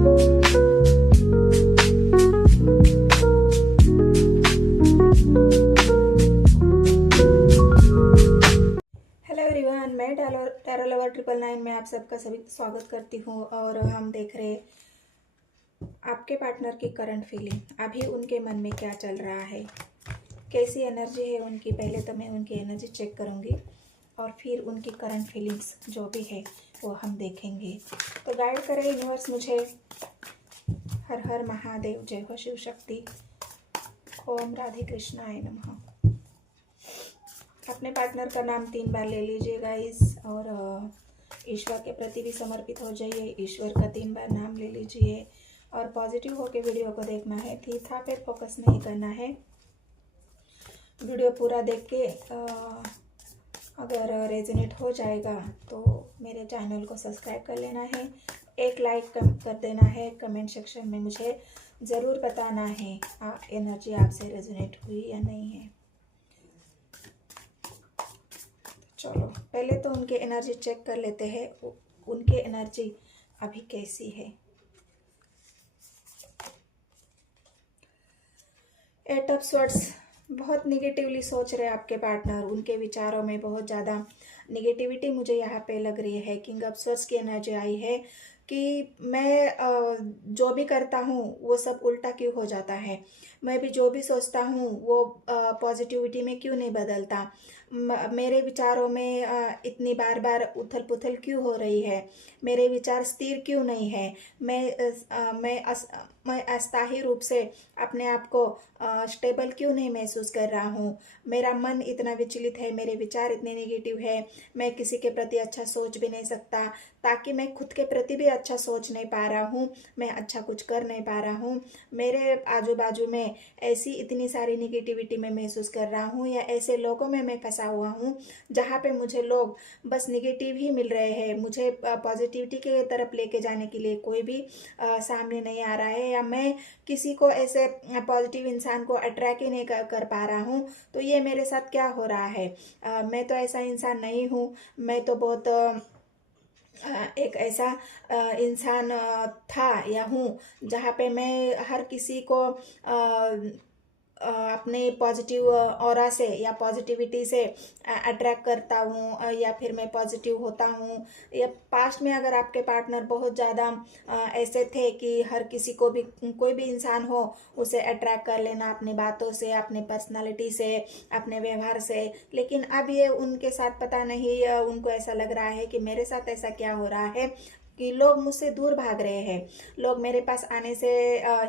Hello everyone, मैं tarot lover 999 में आप सबका सभी स्वागत करती हूँ। और हम देख रहे आपके पार्टनर की करंट फीलिंग, अभी उनके मन में क्या चल रहा है, कैसी एनर्जी है उनकी। पहले तो मैं उनकी एनर्जी चेक करूँगी और फिर उनकी करंट फीलिंग्स जो भी है वो हम देखेंगे। तो गाइड करे यूनिवर्स मुझे। हर हर महादेव, जय हो शिव शक्ति, ओम राधे कृष्णाय नमः। अपने पार्टनर का नाम 3 बार ले लीजिए गाइस, और ईश्वर के प्रति भी समर्पित हो जाइए। ईश्वर का 3 बार नाम ले लीजिए और पॉजिटिव होकर वीडियो को देखना है। थीथा पे फोकस नहीं करना है। वीडियो पूरा देख के अगर रेजोनेट हो जाएगा तो मेरे चैनल को सब्सक्राइब कर लेना है, एक लाइक कर देना है, कमेंट सेक्शन में मुझे ज़रूर बताना है एनर्जी आपसे रेजोनेट हुई या नहीं है। चलो पहले तो उनके एनर्जी चेक कर लेते हैं, उनके एनर्जी अभी कैसी है। 8 ऑफ स्वॉर्ड्स, बहुत निगेटिवली सोच रहे आपके पार्टनर। उनके विचारों में बहुत ज़्यादा निगेटिविटी मुझे यहाँ पे लग रही है। किंग ऑफ स्वॉर्ड्स की एनर्जी आई है कि मैं जो भी करता हूँ वो सब उल्टा क्यों हो जाता है। मैं भी जो भी सोचता हूँ वो पॉजिटिविटी में क्यों नहीं बदलता। मेरे विचारों में इतनी बार बार उथल पुथल क्यों हो रही है। मेरे विचार स्थिर क्यों नहीं है। मैं अस्थायी रूप से अपने आप को स्टेबल क्यों नहीं महसूस कर रहा हूँ। मेरा मन इतना विचलित है, मेरे विचार इतने नेगेटिव है। मैं किसी के प्रति अच्छा सोच भी नहीं सकता, ताकि मैं खुद के प्रति भी अच्छा सोच नहीं पा रहा हूँ। मैं अच्छा कुछ कर नहीं पा रहा हूँ। मेरे आजू बाजू में ऐसी इतनी सारी निगेटिविटी मैं महसूस कर रहा हूँ, या ऐसे लोगों में मैं फंसा हुआ हूँ जहाँ पे मुझे लोग बस निगेटिव ही मिल रहे हैं। मुझे पॉजिटिविटी के तरफ लेके जाने के लिए कोई भी सामने नहीं आ रहा है, या मैं किसी को ऐसे पॉजिटिव इंसान को अट्रैक्ट ही नहीं कर पा रहा हूँ। तो ये मेरे साथ क्या हो रहा है। मैं तो ऐसा इंसान नहीं हूँ। मैं तो बहुत एक ऐसा इंसान था या हूँ जहाँ पे मैं हर किसी को अपने पॉजिटिव ऑरा से या पॉजिटिविटी से अट्रैक्ट करता हूँ, या फिर मैं पॉजिटिव होता हूँ। या पास्ट में अगर आपके पार्टनर बहुत ज़्यादा ऐसे थे कि हर किसी को भी, कोई भी इंसान हो, उसे अट्रैक्ट कर लेना अपनी बातों से, अपने पर्सनालिटी से, अपने व्यवहार से। लेकिन अब ये उनके साथ पता नहीं, उनको ऐसा लग रहा है कि मेरे साथ ऐसा क्या हो रहा है कि लोग मुझसे दूर भाग रहे हैं। लोग मेरे पास आने से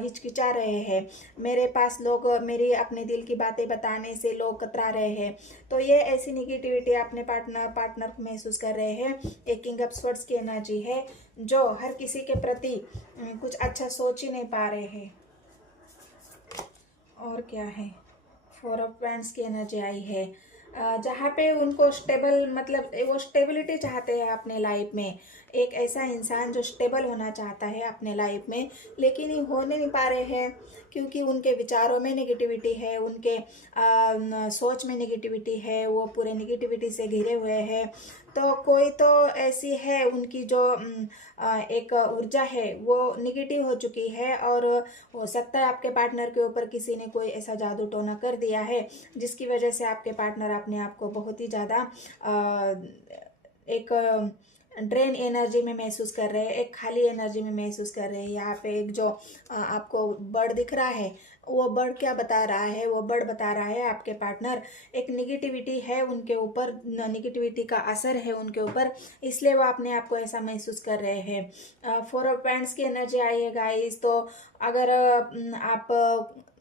हिचकिचा रहे हैं। मेरे पास लोग मेरी अपने दिल की बातें बताने से लोग कतरा रहे हैं। तो ये ऐसी निगेटिविटी अपने पार्टनर को महसूस कर रहे हैं। एक किंग ऑफ स्वॉर्ड्स की एनर्जी है जो हर किसी के प्रति कुछ अच्छा सोच ही नहीं पा रहे हैं। और क्या है, 4 ऑफ वैंड्स की एनर्जी आई है जहाँ पे उनको स्टेबल, मतलब वो स्टेबिलिटी चाहते हैं अपने लाइफ में। एक ऐसा इंसान जो स्टेबल होना चाहता है अपने लाइफ में, लेकिन ये होने नहीं पा रहे हैं क्योंकि उनके विचारों में नेगेटिविटी है, उनके सोच में नेगेटिविटी है। वो पूरे नेगेटिविटी से घिरे हुए हैं। तो कोई तो ऐसी है उनकी जो एक ऊर्जा है वो निगेटिव हो चुकी है, और हो सकता है आपके पार्टनर के ऊपर किसी ने कोई ऐसा जादू टोना कर दिया है जिसकी वजह से आपके पार्टनर अपने आप को बहुत ही ज़्यादा एक ड्रेन एनर्जी में महसूस कर रहे हैं, एक खाली एनर्जी में महसूस कर रहे हैं। यहाँ पे एक जो आपको बर्ड दिख रहा है, वो बर्ड क्या बता रहा है, वो बर्ड बता रहा है आपके पार्टनर एक निगेटिविटी है उनके ऊपर, निगेटिविटी का असर है उनके ऊपर, इसलिए वो अपने आप को ऐसा महसूस कर रहे हैं। 4 ऑफ वैंड्स की एनर्जी आई है गाइस। तो अगर आप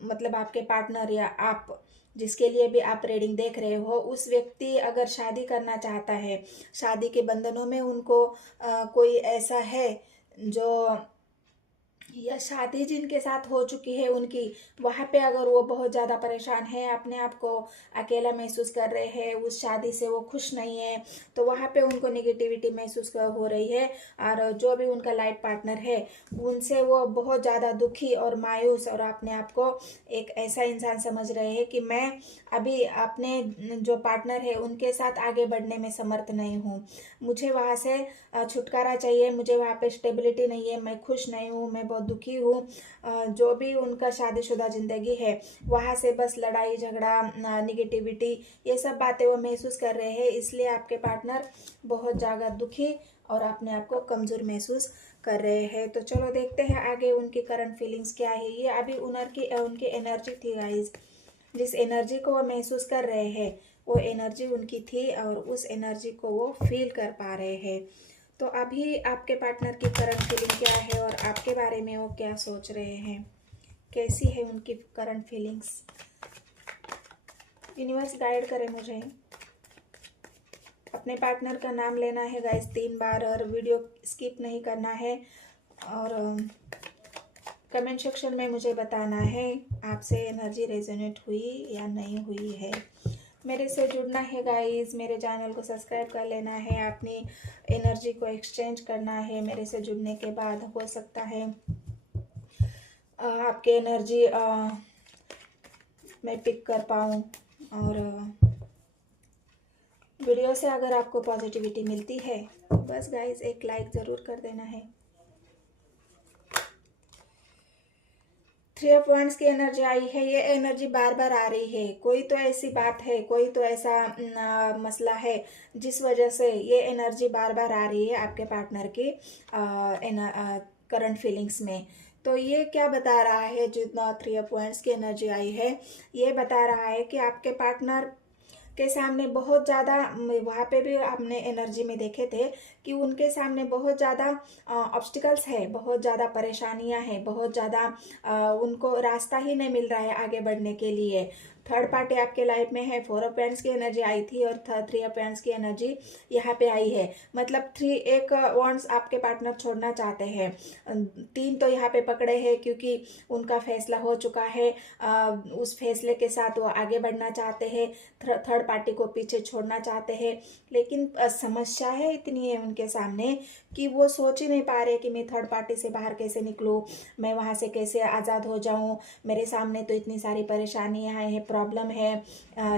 मतलब आपके पार्टनर या आप जिसके लिए भी आप रीडिंग देख रहे हो, उस व्यक्ति अगर शादी करना चाहता है, शादी के बंधनों में उनको कोई ऐसा है जो या शादी जिनके साथ हो चुकी है उनकी, वहाँ पे अगर वो बहुत ज़्यादा परेशान है, अपने आप को अकेला महसूस कर रहे हैं, उस शादी से वो खुश नहीं है, तो वहाँ पे उनको निगेटिविटी महसूस हो रही है। और जो भी उनका लाइफ पार्टनर है उनसे वो बहुत ज़्यादा दुखी और मायूस और अपने आप को एक ऐसा इंसान समझ रहे हैं कि मैं अभी अपने जो पार्टनर है उनके साथ आगे बढ़ने में समर्थ नहीं हूँ, मुझे वहाँ से छुटकारा चाहिए, मुझे वहाँ पे स्टेबिलिटी नहीं है, मैं खुश नहीं हूँ, मैं बहुत दुखी हूँ। जो भी उनका शादीशुदा ज़िंदगी है वहाँ से बस लड़ाई झगड़ा, निगेटिविटी, ये सब बातें वो महसूस कर रहे हैं। इसलिए आपके पार्टनर बहुत ज़्यादा दुखी और अपने आप को कमज़ोर महसूस कर रहे हैं। तो चलो देखते हैं आगे उनकी करंट फीलिंग्स क्या है। ये अभी उनकी एनर्जी थी गाइज, जिस एनर्जी को वो महसूस कर रहे हैं वो एनर्जी उनकी थी और उस एनर्जी को वो फील कर पा रहे हैं। तो अभी आपके पार्टनर की करंट फीलिंग क्या है और आपके बारे में वो क्या सोच रहे हैं, कैसी है उनकी करंट फीलिंग्स। यूनिवर्स गाइड करे मुझे। अपने पार्टनर का नाम लेना है गाइस 3 बार और वीडियो स्किप नहीं करना है। और कमेंट सेक्शन में मुझे बताना है आपसे एनर्जी रेजोनेट हुई या नहीं हुई है। मेरे से जुड़ना है गाइस, मेरे चैनल को सब्सक्राइब कर लेना है, अपनी एनर्जी को एक्सचेंज करना है। मेरे से जुड़ने के बाद हो सकता है आपकी एनर्जी मैं पिक कर पाऊँ। और वीडियो से अगर आपको पॉजिटिविटी मिलती है बस गाइस एक लाइक ज़रूर कर देना है। 3 ऑफ वांड्स की एनर्जी आई है। ये एनर्जी बार बार आ रही है, कोई तो ऐसी बात है, कोई तो ऐसा मसला है जिस वजह से ये एनर्जी बार बार आ रही है आपके पार्टनर की करंट फीलिंग्स में। तो ये क्या बता रहा है, जितना 3 ऑफ वांड्स की एनर्जी आई है ये बता रहा है कि आपके पार्टनर के सामने बहुत ज़्यादा, वहाँ पे भी आपने एनर्जी में देखे थे कि उनके सामने बहुत ज़्यादा ऑब्स्टिकल्स है, बहुत ज़्यादा परेशानियाँ हैं, बहुत ज़्यादा उनको रास्ता ही नहीं मिल रहा है आगे बढ़ने के लिए। थर्ड पार्टी आपके लाइफ में है। 4 ऑफ पेंट्स की एनर्जी आई थी और 3 ऑफ पेंट्स की एनर्जी यहाँ पे आई है। मतलब 1 वॉन्ड्स आपके पार्टनर छोड़ना चाहते हैं। 3 तो यहाँ पे पकड़े हैं क्योंकि उनका फैसला हो चुका है, उस फैसले के साथ वो आगे बढ़ना चाहते हैं, थर्ड पार्टी को पीछे छोड़ना चाहते हैं। लेकिन समस्या है इतनी है उनके सामने कि वो सोच ही नहीं पा रहे कि मैं थर्ड पार्टी से बाहर कैसे निकलूँ, मैं वहाँ से कैसे आज़ाद हो जाऊँ। मेरे सामने तो इतनी सारी परेशानियाँ हैं, प्रॉब्लम है।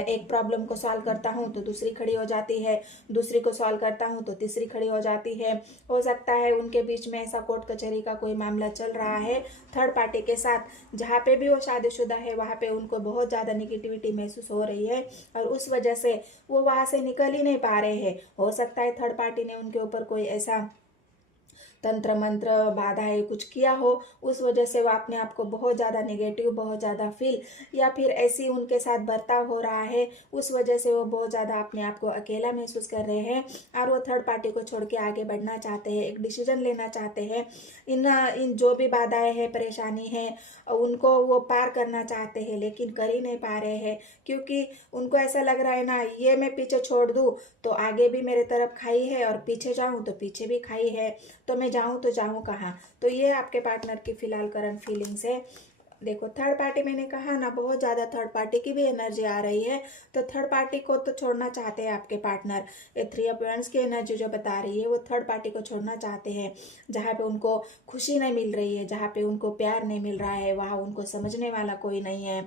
एक प्रॉब्लम को सॉल्व करता हूँ तो दूसरी खड़ी हो जाती है, दूसरी को सॉल्व करता हूँ तो तीसरी खड़ी हो जाती है। हो सकता है उनके बीच में ऐसा कोर्ट कचहरी का कोई मामला चल रहा है थर्ड पार्टी के साथ, जहाँ पे भी वो शादीशुदा है वहाँ पे उनको बहुत ज़्यादा निगेटिविटी महसूस हो रही है और उस वजह से वो वहाँ से निकल ही नहीं पा रहे हैं। हो सकता है थर्ड पार्टी ने उनके ऊपर कोई ऐसा तंत्र मंत्र बाधाएं कुछ किया हो, उस वजह से वो अपने आप को बहुत ज़्यादा नेगेटिव, बहुत ज़्यादा फील, या फिर ऐसी उनके साथ बर्ताव हो रहा है उस वजह से वो बहुत ज़्यादा अपने आप को अकेला महसूस कर रहे हैं और वो थर्ड पार्टी को छोड़ के आगे बढ़ना चाहते हैं, एक डिसीजन लेना चाहते हैं। इन जो भी बाधाएं हैं, परेशानी है, उनको वो पार करना चाहते हैं लेकिन कर ही नहीं पा रहे हैं क्योंकि उनको ऐसा लग रहा है ना, ये मैं पीछे छोड़ दूँ तो आगे भी मेरे तरफ खाई है और पीछे जाऊँ तो पीछे भी खाई है, तो मैं जाऊँ तो जाऊँ कहाँ। तो ये आपके पार्टनर की फिलहाल करंट फीलिंग्स है। देखो थर्ड पार्टी, मैंने कहा ना बहुत ज़्यादा थर्ड पार्टी की भी एनर्जी आ रही है, तो थर्ड पार्टी को तो छोड़ना चाहते हैं आपके पार्टनर। ये 3 ऑफ वांड्स की एनर्जी जो बता रही है वो थर्ड पार्टी को छोड़ना चाहते हैं, जहाँ पे उनको खुशी नहीं मिल रही है, जहाँ पे उनको प्यार नहीं मिल रहा है, वहाँ उनको समझने वाला कोई नहीं है।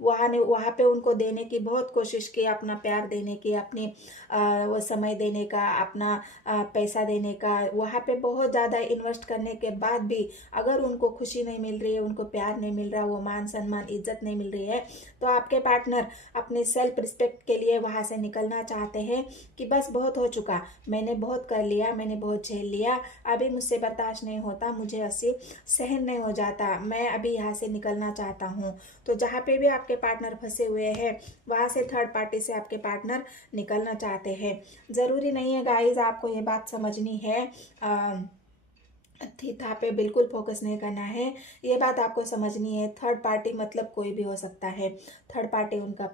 वहाँ पे उनको देने की बहुत कोशिश की, अपना प्यार देने की, अपनी वो समय देने का, अपना पैसा देने का, वहाँ पे बहुत ज़्यादा इन्वेस्ट करने के बाद भी अगर उनको खुशी नहीं मिल रही है, उनको प्यार नहीं मिल रहा, वो मान सम्मान इज्जत नहीं मिल रही है, तो आपके पार्टनर अपने सेल्फ रिस्पेक्ट के लिए वहाँ से निकलना चाहते हैं कि बस बहुत हो चुका, मैंने बहुत कर लिया, मैंने बहुत झेल लिया, अभी मुझसे बर्दाश्त नहीं होता, मुझे ऐसे सहन नहीं हो जाता, मैं अभी यहाँ से निकलना चाहता हूँ। तो जहाँ पे भी आपके पार्टनर फंसे हुए हैं वहाँ से थर्ड पार्टी से आपके पार्टनर निकलना चाहते हैं। ज़रूरी नहीं है गाइज आपको ये बात समझनी है, थीथा पे बिल्कुल फोकस नहीं करना है, ये बात आपको समझनी है। थर्ड पार्टी मतलब कोई भी हो सकता है, थर्ड पार्टी उनका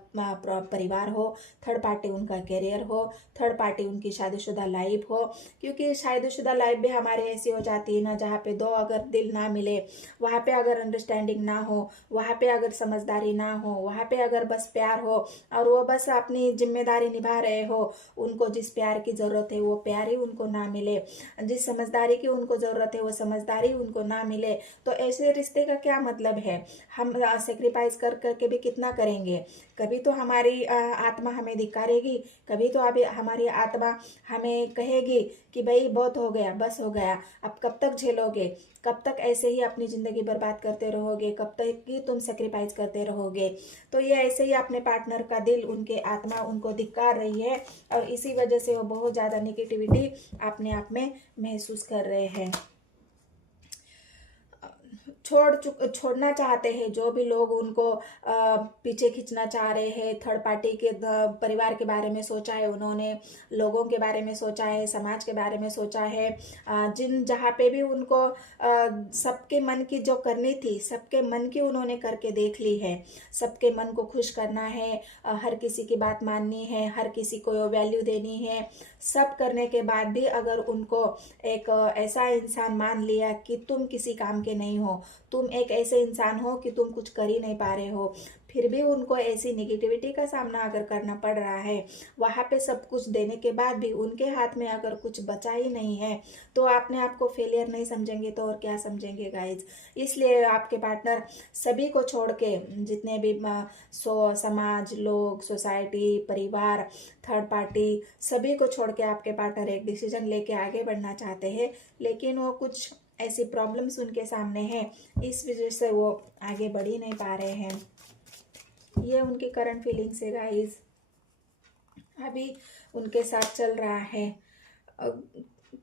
परिवार हो, थर्ड पार्टी उनका करियर हो, थर्ड पार्टी उनकी शादीशुदा लाइफ हो। क्योंकि शादीशुदा लाइफ भी हमारी ऐसी हो जाती है ना, जहाँ पे दो अगर दिल ना मिले, वहाँ पे अगर अंडरस्टैंडिंग ना हो, वहाँ पे अगर समझदारी ना हो, वहाँ पे अगर बस प्यार हो और वो बस अपनी जिम्मेदारी निभा रहे हो, उनको जिस प्यार की ज़रूरत है वो प्यार ही उनको ना मिले, जिस समझदारी की उनको ज़रूरत है वो समझदारी उनको ना मिले, तो ऐसे रिश्ते का क्या मतलब है। हम सेक्रीफाइस कर करके भी कितना करेंगे। कभी तो हमारी आत्मा हमें धिक्कारेगी, कभी तो अभी हमारी आत्मा हमें कहेगी कि भाई बहुत हो गया, बस हो गया, अब कब तक झेलोगे, कब तक ऐसे ही अपनी ज़िंदगी बर्बाद करते रहोगे, कब तक कि तुम सेक्रीफाइस करते रहोगे। तो ये ऐसे ही अपने पार्टनर का दिल, उनके आत्मा उनको धिक्कार रही है और इसी वजह से वो बहुत ज़्यादा निगेटिविटी अपने आप में महसूस कर रहे हैं। छोड़ना चाहते हैं जो भी लोग उनको पीछे खींचना चाह रहे हैं। थर्ड पार्टी के परिवार के बारे में सोचा है उन्होंने, लोगों के बारे में सोचा है, समाज के बारे में सोचा है। जिन जहाँ पे भी उनको सबके मन की जो करनी थी, सबके मन की उन्होंने करके देख ली है। सबके मन को खुश करना है, हर किसी की बात माननी है, हर किसी को वैल्यू देनी है। सब करने के बाद भी अगर उनको एक ऐसा इंसान मान लिया कि तुम किसी काम के नहीं हो, तुम एक ऐसे इंसान हो कि तुम कुछ कर ही नहीं पा रहे हो, फिर भी उनको ऐसी निगेटिविटी का सामना अगर करना पड़ रहा है, वहाँ पे सब कुछ देने के बाद भी उनके हाथ में अगर कुछ बचा ही नहीं है, तो अपने आप को फेलियर नहीं समझेंगे तो और क्या समझेंगे गाइज। इसलिए आपके पार्टनर सभी को छोड़ के, जितने भी समाज, लोग, सोसाइटी, परिवार, थर्ड पार्टी, सभी को छोड़ के आपके पार्टनर एक डिसीजन लेके आगे बढ़ना चाहते हैं, लेकिन वो कुछ ऐसी प्रॉब्लम्स उनके सामने हैं, इस वजह से वो आगे बढ़ ही नहीं पा रहे हैं। ये उनकी करंट फीलिंग्स है गाइस, अभी उनके साथ चल रहा है।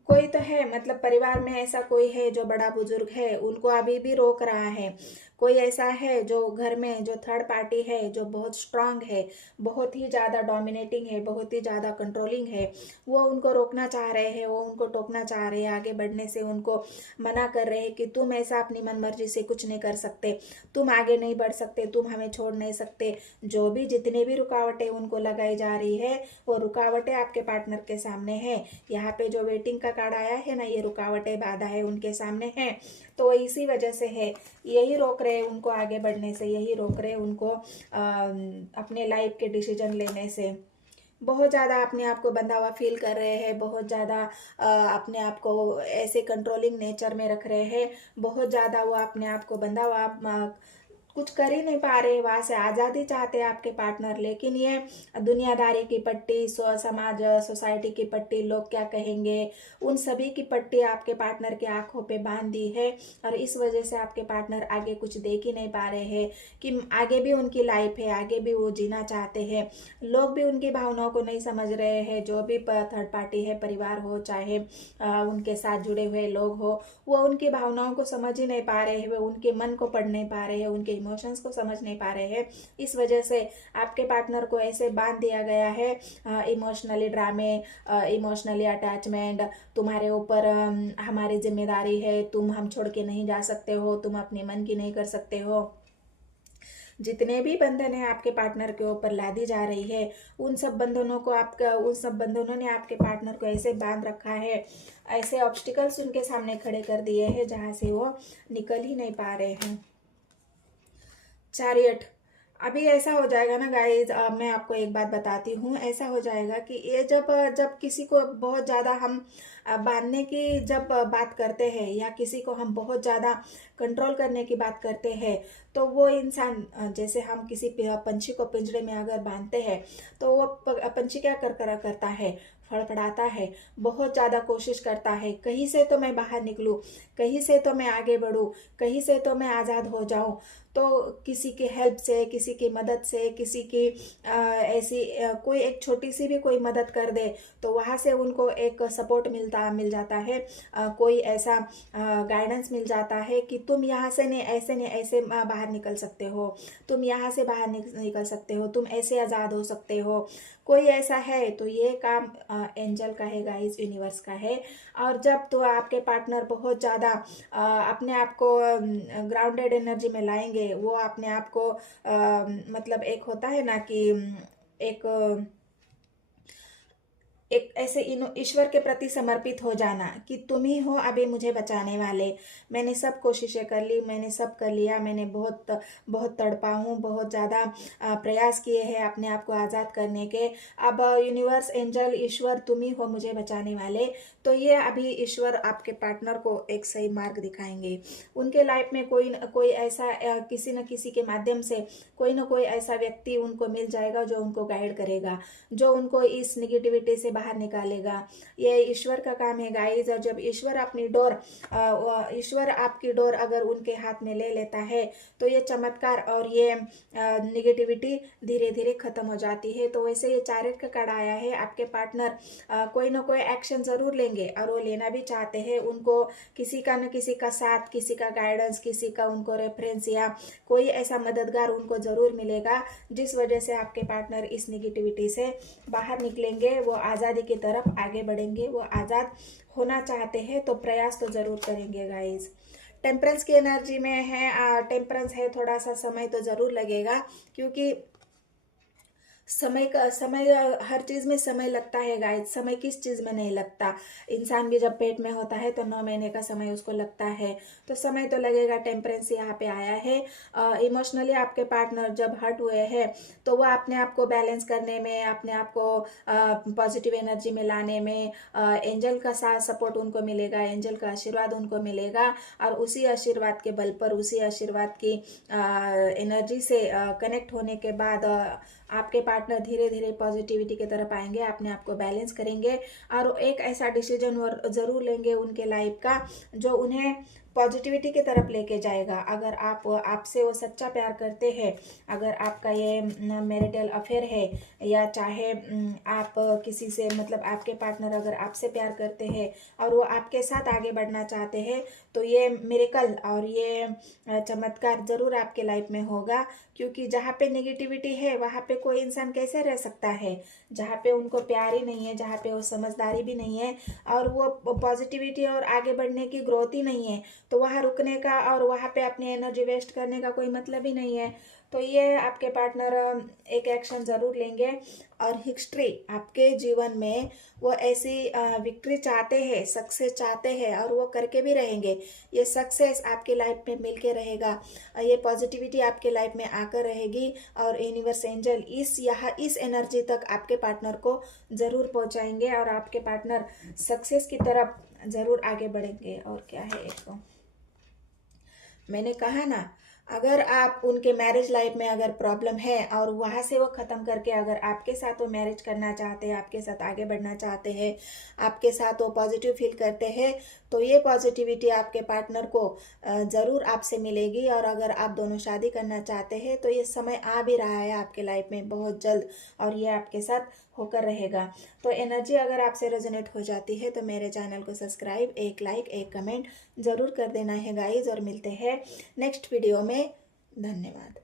कोई तो है, मतलब परिवार में ऐसा कोई है जो बड़ा बुजुर्ग है, उनको अभी भी रोक रहा है। कोई ऐसा है जो घर में जो थर्ड पार्टी है, जो बहुत स्ट्रांग है, बहुत ही ज़्यादा डोमिनेटिंग है, बहुत ही ज़्यादा कंट्रोलिंग है, वो उनको रोकना चाह रहे हैं, वो उनको टोकना चाह रहे हैं आगे बढ़ने से, उनको मना कर रहे हैं कि तुम ऐसा अपनी मन मर्जी से कुछ नहीं कर सकते, तुम आगे नहीं बढ़ सकते, तुम हमें छोड़ नहीं सकते। जो भी जितने भी रुकावटें उनको लगाई जा रही है, वो रुकावटें आपके पार्टनर के सामने है। यहाँ पे जो वेटिंग का कार्ड आया है ना, ये रुकावटें बाधा है उनके सामने है, तो इसी वजह से है, यही रोक रहे उनको आगे बढ़ने से, यही रोक रहे उनको अपने लाइफ के डिसीजन लेने से। बहुत ज़्यादा अपने आप को बंधा हुआ फील कर रहे हैं, बहुत ज़्यादा अपने आप को ऐसे कंट्रोलिंग नेचर में रख रहे हैं, बहुत ज़्यादा वो अपने आप को बंधा हुआ कुछ कर ही नहीं पा रहे, वहाँ से आज़ादी चाहते हैं आपके पार्टनर, लेकिन ये दुनियादारी की पट्टी, समाज, सोसाइटी की पट्टी, लोग क्या कहेंगे, उन सभी की पट्टी आपके पार्टनर के आंखों पे बांध दी है और इस वजह से आपके पार्टनर आगे कुछ देख ही नहीं पा रहे हैं कि आगे भी उनकी लाइफ है, आगे भी वो जीना चाहते हैं। लोग भी उनकी भावनाओं को नहीं समझ रहे हैं, जो भी थर्ड पार्टी है, परिवार हो चाहे उनके साथ जुड़े हुए लोग हो, वो उनकी भावनाओं को समझ ही नहीं पा रहे हैं, वो उनके मन को पढ़ नहीं पा रहे हैं, उनके इमोशंस को समझ नहीं पा रहे हैं। इस वजह से आपके पार्टनर को ऐसे बांध दिया गया है, इमोशनली ड्रामे, इमोशनली अटैचमेंट, तुम्हारे ऊपर हमारी जिम्मेदारी है, तुम हम छोड़ के नहीं जा सकते हो, तुम अपने मन की नहीं कर सकते हो। जितने भी बंधन है आपके पार्टनर के ऊपर लादी जा रही है, उन सब बंधनों ने आपके पार्टनर को ऐसे बांध रखा है, ऐसे ऑब्स्टिकल्स उनके सामने खड़े कर दिए हैं जहाँ से वो निकल ही नहीं पा रहे हैं। चैरियट, अभी ऐसा हो जाएगा ना गाइज, मैं आपको एक बात बताती हूँ, ऐसा हो जाएगा कि ये जब जब किसी को बहुत ज़्यादा हम बांधने की जब बात करते हैं, या किसी को हम बहुत ज़्यादा कंट्रोल करने की बात करते हैं, तो वो इंसान, जैसे हम किसी पंछी को पिंजरे में अगर बांधते हैं, तो वो पंछी क्या करता है, फड़फड़ाता है, बहुत ज़्यादा कोशिश करता है, कहीं से तो मैं बाहर निकलूँ, कहीं से तो मैं आगे बढ़ूँ, कहीं से तो मैं आज़ाद हो जाऊँ। तो किसी की हेल्प से, किसी की मदद से, किसी की ऐसी कोई एक छोटी सी भी कोई मदद कर दे, तो वहाँ से उनको एक सपोर्ट मिल जाता है, कोई ऐसा गाइडेंस मिल जाता है कि तुम यहाँ से नहीं, ऐसे नहीं, ऐसे बाहर निकल सकते हो, तुम यहाँ से बाहर निकल सकते हो, तुम ऐसे आज़ाद हो सकते हो। कोई ऐसा है, तो ये काम एंजल का है गाइस, यूनिवर्स का है। और जब तो आपके पार्टनर बहुत ज़्यादा अपने आप को ग्राउंडेड एनर्जी में लाएंगे, है वो अपने आप को मतलब एक होता है ना कि एक एक ऐसे ईश्वर के प्रति समर्पित हो जाना कि तुम ही हो अभी मुझे बचाने वाले। मैंने सब कोशिशें कर ली, मैंने सब कर लिया, मैंने बहुत बहुत तड़पा हूँ, बहुत ज़्यादा प्रयास किए हैं अपने आप को आज़ाद करने के। अब यूनिवर्स, एंजल, ईश्वर तुम ही हो मुझे बचाने वाले। तो ये अभी ईश्वर आपके पार्टनर को एक सही मार्ग दिखाएंगे। उनके लाइफ में कोई न कोई ऐसा किसी न किसी के माध्यम से कोई ना कोई ऐसा व्यक्ति उनको मिल जाएगा जो उनको गाइड करेगा, जो उनको इस निगेटिविटी से बाहर निकालेगा। ये ईश्वर का काम है गाइस। और जब ईश्वर अपनी डोर ईश्वर आपकी डोर अगर उनके हाथ में ले लेता है तो ये चमत्कार और ये निगेटिविटी धीरे धीरे खत्म हो जाती है। तो वैसे ये चारित्र का कार्ड आया है, आपके पार्टनर कोई ना कोई एक्शन जरूर लेंगे और वो लेना भी चाहते हैं। उनको किसी का न किसी का साथ, किसी का गाइडेंस, किसी का उनको रेफरेंस या कोई ऐसा मददगार उनको जरूर मिलेगा जिस वजह से आपके पार्टनर इस निगेटिविटी से बाहर निकलेंगे, वो आज़ादी की तरफ आगे बढ़ेंगे। वो आज़ाद होना चाहते हैं तो प्रयास तो जरूर करेंगे गाइस। टेम्परेंस की एनर्जी में है, टेम्परेंस है, थोड़ा सा समय तो जरूर लगेगा क्योंकि समय हर चीज़ में समय लगता है गाइस। समय किस चीज़ में नहीं लगता। इंसान भी जब पेट में होता है तो 9 महीने का समय उसको लगता है, तो समय तो लगेगा। टेम्परेंस यहाँ पे आया है। इमोशनली आपके पार्टनर जब हर्ट हुए हैं तो वह अपने आप को बैलेंस करने में, अपने आप को पॉजिटिव एनर्जी में लाने में एंजल का साथ सपोर्ट उनको मिलेगा, एंजल का आशीर्वाद उनको मिलेगा। और उसी आशीर्वाद के बल पर, उसी आशीर्वाद की एनर्जी से कनेक्ट होने के बाद आपके पार्टनर धीरे धीरे पॉजिटिविटी की तरफ आएंगे, अपने आप को बैलेंस करेंगे और एक ऐसा डिसीजन जरूर लेंगे उनके लाइफ का जो उन्हें पॉजिटिविटी की तरफ लेके जाएगा। अगर आपसे वो सच्चा प्यार करते हैं, अगर आपका ये मैरिटल अफेयर है या चाहे आप किसी से, मतलब आपके पार्टनर अगर आपसे प्यार करते हैं और वो आपके साथ आगे बढ़ना चाहते हैं तो ये मिरेकल और ये चमत्कार जरूर आपके लाइफ में होगा। क्योंकि जहाँ पे नेगेटिविटी है वहाँ पे कोई इंसान कैसे रह सकता है, जहाँ पे उनको प्यार ही नहीं है, जहाँ पे वो समझदारी भी नहीं है और वो पॉजिटिविटी और आगे बढ़ने की ग्रोथ ही नहीं है, तो वहाँ रुकने का और वहाँ पे अपनी एनर्जी वेस्ट करने का कोई मतलब ही नहीं है। तो ये आपके पार्टनर एक एक्शन जरूर लेंगे और हिस्ट्री आपके जीवन में वो ऐसी विक्ट्री चाहते हैं, सक्सेस चाहते हैं और वो करके भी रहेंगे। ये सक्सेस आपके लाइफ में मिलके रहेगा, ये पॉजिटिविटी आपके लाइफ में आकर रहेगी और यूनिवर्स, एंजल इस एनर्जी तक आपके पार्टनर को जरूर पहुंचाएंगे और आपके पार्टनर सक्सेस की तरफ जरूर आगे बढ़ेंगे। और क्या है, एक मैंने कहा ना, अगर आप उनके मैरिज लाइफ में अगर प्रॉब्लम है और वहाँ से वो ख़त्म करके अगर आपके साथ वो मैरिज करना चाहते हैं, आपके साथ आगे बढ़ना चाहते हैं, आपके साथ वो पॉजिटिव फील करते हैं, तो ये पॉजिटिविटी आपके पार्टनर को ज़रूर आपसे मिलेगी। और अगर आप दोनों शादी करना चाहते हैं तो ये समय आ भी रहा है आपके लाइफ में बहुत जल्द और ये आपके साथ होकर रहेगा। तो एनर्जी अगर आपसे रेजोनेट हो जाती है तो मेरे चैनल को सब्सक्राइब, एक लाइक, एक कमेंट ज़रूर कर देना है गाइज। और मिलते हैं नेक्स्ट वीडियो में। धन्यवाद।